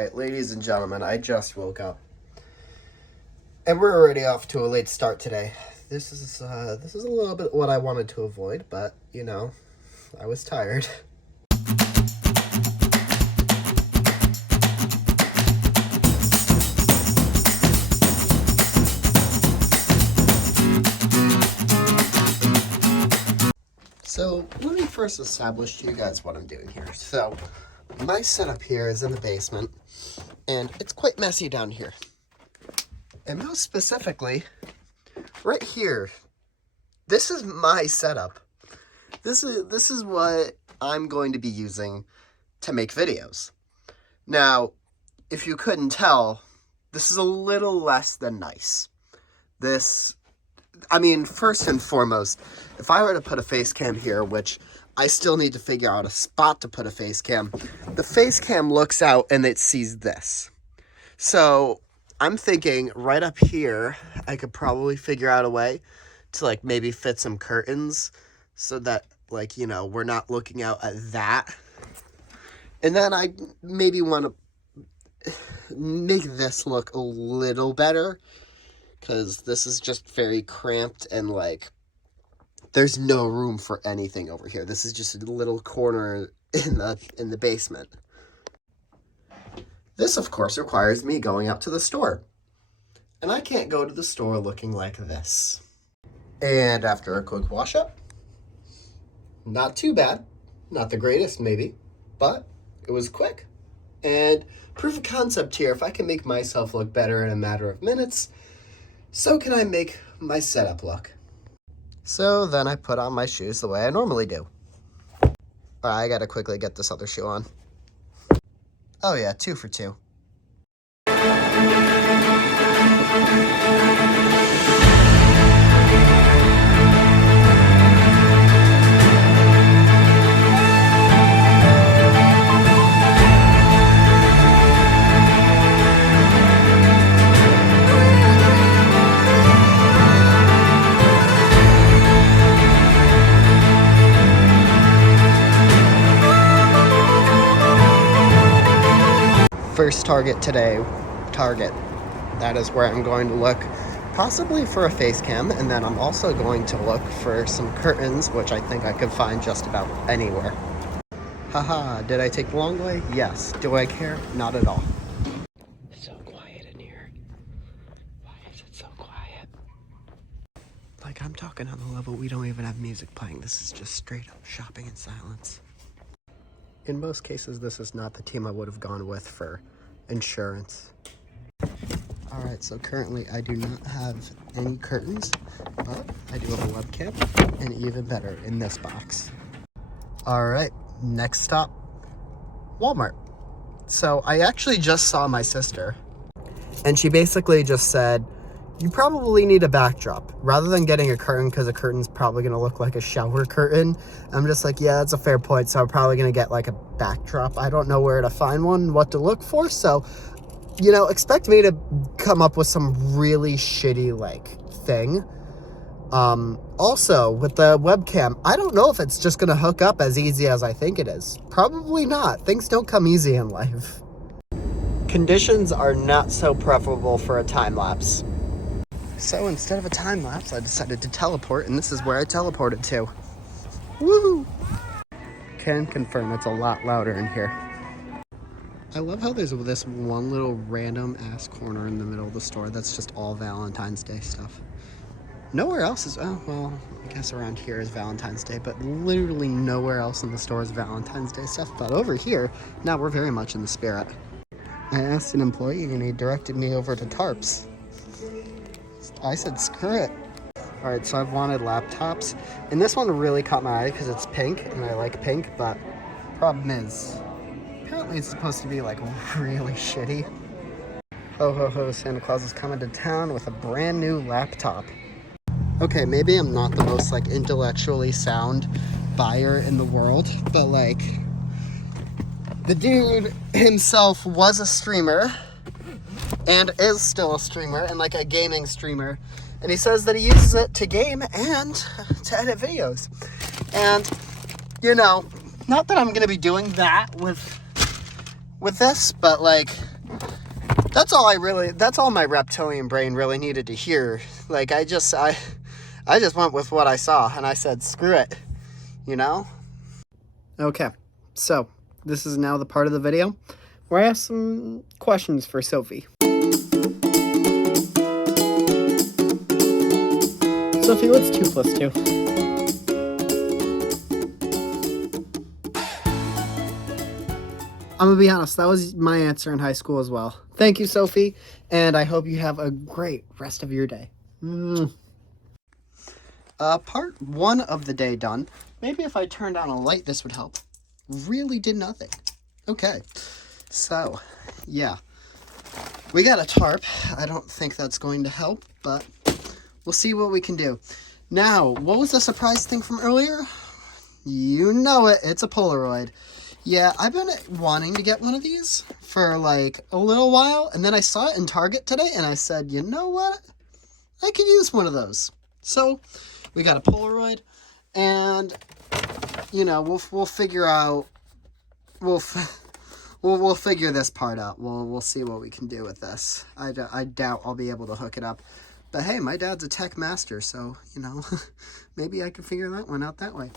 Alright, ladies and gentlemen, I just woke up. And we're already off to a late start today. This is a little bit what I wanted to avoid, but, you know, I was tired. So, let me first establish to you guys what I'm doing here. So, my setup here is in the basement, and it's quite messy down here. And most specifically, right here, this is my setup. This is what I'm going to be using to make videos. Now, if you couldn't tell, this is a little less than nice. First and foremost, if I were to put a face cam here, which I still need to figure out a spot to put a face cam, the face cam looks out and it sees this. So I'm thinking right up here, I could probably figure out a way to like maybe fit some curtains so that like, you know, we're not looking out at that. And then I maybe want to make this look a little better, because this is just very cramped and like there's no room for anything over here. This is just a little corner in the basement. This, of course, requires me going out to the store. And I can't go to the store looking like this. And after a quick wash up, not too bad. Not the greatest, maybe, but it was quick. And proof of concept here, if I can make myself look better in a matter of minutes, so can I make my setup look. So then I put on my shoes the way I normally do. I gotta quickly get this other shoe on. Oh yeah, 2 for 2. First Target today, Target. That is where I'm going to look, possibly for a face cam, and then I'm also going to look for some curtains, which I think I could find just about anywhere. Haha, did I take the long way? Yes. Do I care? Not at all. It's so quiet in here. Why is it so quiet? Like, I'm talking on the level we don't even have music playing. This is just straight up shopping in silence. In most cases, this is not the team I would have gone with for insurance. Alright, so currently I do not have any curtains, but I do have a webcam, and even better, in this box. Alright, next stop, Walmart. So I actually just saw my sister, and she basically just said, you probably need a backdrop rather than getting a curtain, because a curtain's probably going to look like a shower curtain. I'm just like, yeah, that's a fair point. So I'm probably going to get like a backdrop. I don't know where to find one, what to look for. So, you know, expect me to come up with some really shitty like thing. Also with the webcam, I don't know if it's just going to hook up as easy as I think it is. Probably not. Things don't come easy in life. Conditions are not so preferable for a time lapse. So instead of a time lapse, I decided to teleport, and this is where I teleported to. Woohoo! Can confirm it's a lot louder in here. I love how there's this one little random ass corner in the middle of the store that's just all Valentine's Day stuff. Nowhere else is, oh, well, I guess around here is Valentine's Day, but literally nowhere else in the store is Valentine's Day stuff. But over here, now we're very much in the spirit. I asked an employee, and he directed me over to Tarps. I said, screw it. All right, so I've wanted laptops, and this one really caught my eye because it's pink, and I like pink, but problem is, apparently it's supposed to be like really shitty. Ho ho ho, Santa Claus is coming to town with a brand new laptop. Okay, maybe I'm not the most like intellectually sound buyer in the world, but like, the dude himself was a streamer, and is still a streamer, and like a gaming streamer, and he says that he uses it to game and to edit videos. And, you know, not that I'm gonna be doing that with with this, but like, that's all my reptilian brain really needed to hear. Like, I just went with what I saw, and I said, screw it, you know? Okay, so this is now the part of the video where I ask some questions for Sophie. Sophie, what's 2 plus 2? I'm gonna be honest, that was my answer in high school as well. Thank you, Sophie, and I hope you have a great rest of your day. Part 1 of the day done. Maybe if I turned on a light, this would help. Really did nothing. Okay, so, yeah. We got a tarp. I don't think that's going to help, but we'll see what we can do. Now, what was the surprise thing from earlier? You know it, it's a Polaroid. Yeah, I've been wanting to get one of these for like a little while, and then I saw it in Target today, and I said, you know what? I could use one of those. So, we got a Polaroid, and you know, we'll figure out, we'll figure this part out. We'll see what we can do with this. I doubt I'll be able to hook it up, but hey, my dad's a tech master, so you know, maybe I can figure that one out that way.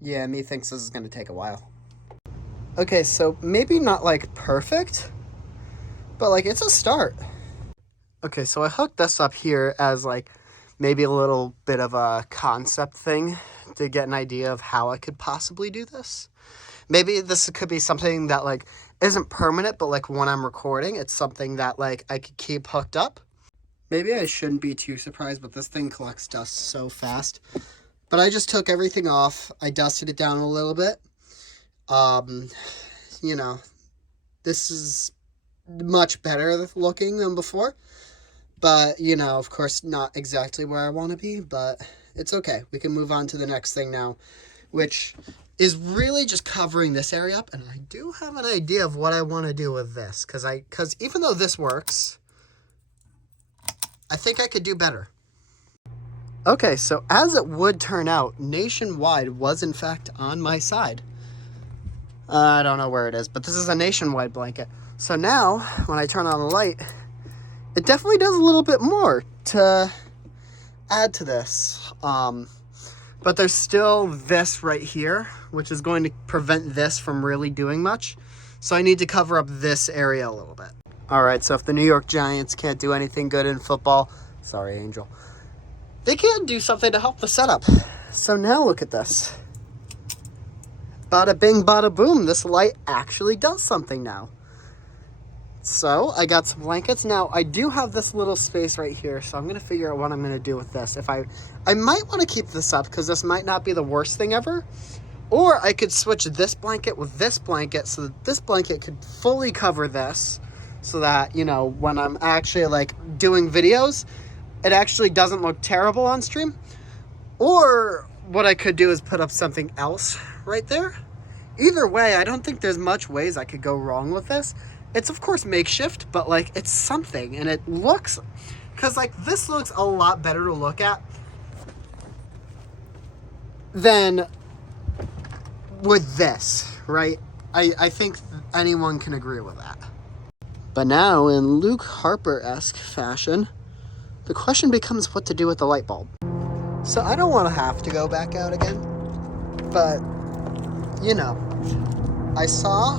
Yeah, me thinks this is gonna take a while. Okay, so maybe not like perfect, but like it's a start. Okay, so I hooked this up here as like maybe a little bit of a concept thing to get an idea of how I could possibly do this. Maybe this could be something that like isn't permanent, but like when I'm recording, it's something that like I could keep hooked up. Maybe I shouldn't be too surprised, but this thing collects dust so fast. But I just took everything off. I dusted it down a little bit. You know, this is much better looking than before, but you know, of course, not exactly where I want to be, but it's okay. We can move on to the next thing now, which is really just covering this area up. And I do have an idea of what I want to do with this, because even though this works, I think I could do better. Okay, so as it would turn out, Nationwide was in fact on my side. I don't know where it is, but this is a Nationwide blanket. So now, when I turn on the light, it definitely does a little bit more to add to this. But there's still this right here, which is going to prevent this from really doing much. So I need to cover up this area a little bit. All right, so if the New York Giants can't do anything good in football, sorry, Angel, they can do something to help the setup. So now look at this. Bada bing, bada boom, this light actually does something now. So I got some blankets. Now I do have this little space right here, so I'm going to figure out what I'm going to do with this. I might want to keep this up because this might not be the worst thing ever. Or I could switch this blanket with this blanket so that this blanket could fully cover this so that, you know, when I'm actually like doing videos, it actually doesn't look terrible on stream. Or what I could do is put up something else right there. Either way, I don't think there's much ways I could go wrong with this. It's of course makeshift, but like it's something, and it looks, because like this looks a lot better to look at than with this, right? I think anyone can agree with that. But now in Luke Harper-esque fashion, the question becomes what to do with the light bulb. So I don't want to have to go back out again, but you know, I saw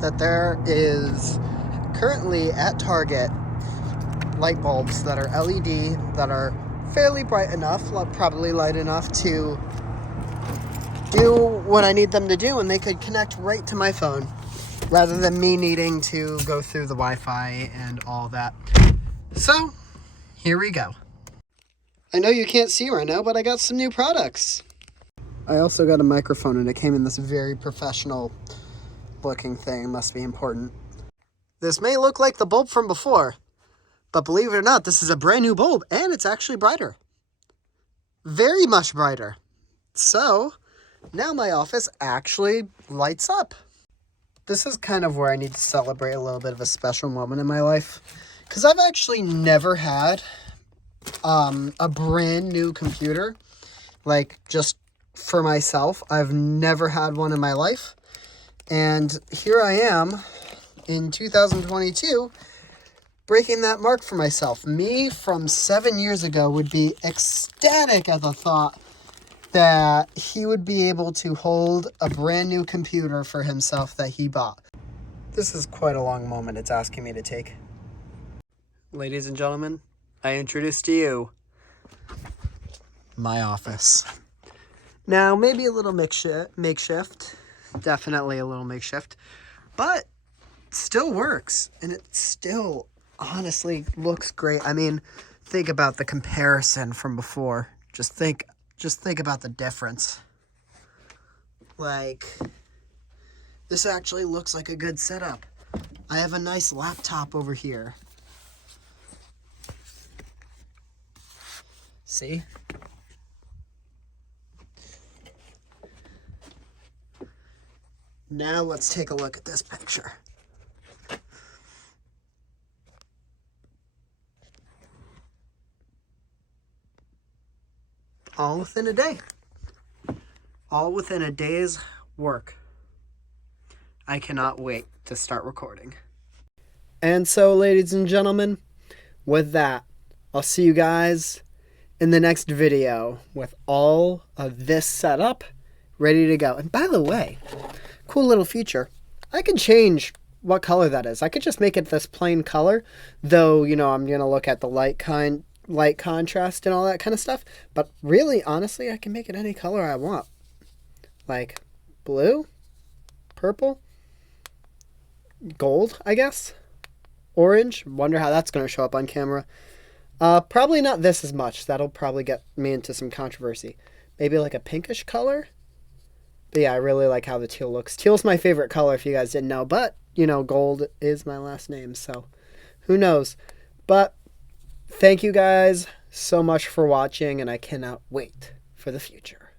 that there is currently at Target light bulbs that are LED that are fairly bright enough, probably light enough to do what I need them to do, and they could connect right to my phone rather than me needing to go through the Wi-Fi and all that. So here we go. I know you can't see right now, but I got some new products. I also got a microphone, and it came in this very professional looking thing. It must be important. This may look like the bulb from before, but believe it or not, this is a brand new bulb, and it's actually brighter. Very much brighter. So now my office actually lights up. This is kind of where I need to celebrate a little bit of a special moment in my life, because I've actually never had a brand new computer, like just for myself. I've never had one in my life. And here I am in 2022 breaking that mark for myself. Me from 7 years ago would be ecstatic at the thought that he would be able to hold a brand new computer for himself that he bought. This is quite a long moment it's asking me to take. Ladies and gentlemen, I introduce to you my office. Now, maybe a little makeshift, definitely a little makeshift, but still works, and it still honestly looks great. I mean, think about the comparison from before. Just think about the difference. Like, this actually looks like a good setup. I have a nice laptop over here. See? Now let's take a look at this picture. All within a day. All within a day's work. I cannot wait to start recording. And so, ladies and gentlemen, with that, I'll see you guys in the next video with all of this setup ready to go. And by the way, cool little feature. I can change what color that is. I could just make it this plain color, though, you know, I'm going to look at the light contrast and all that kind of stuff. But really, honestly, I can make it any color I want. Like blue, purple, gold, I guess. Orange. Wonder how that's going to show up on camera. Probably not this as much. That'll probably get me into some controversy. Maybe like a pinkish color. But yeah, I really like how the teal looks. Teal's my favorite color if you guys didn't know. But, you know, gold is my last name. So who knows. But thank you guys so much for watching. And I cannot wait for the future.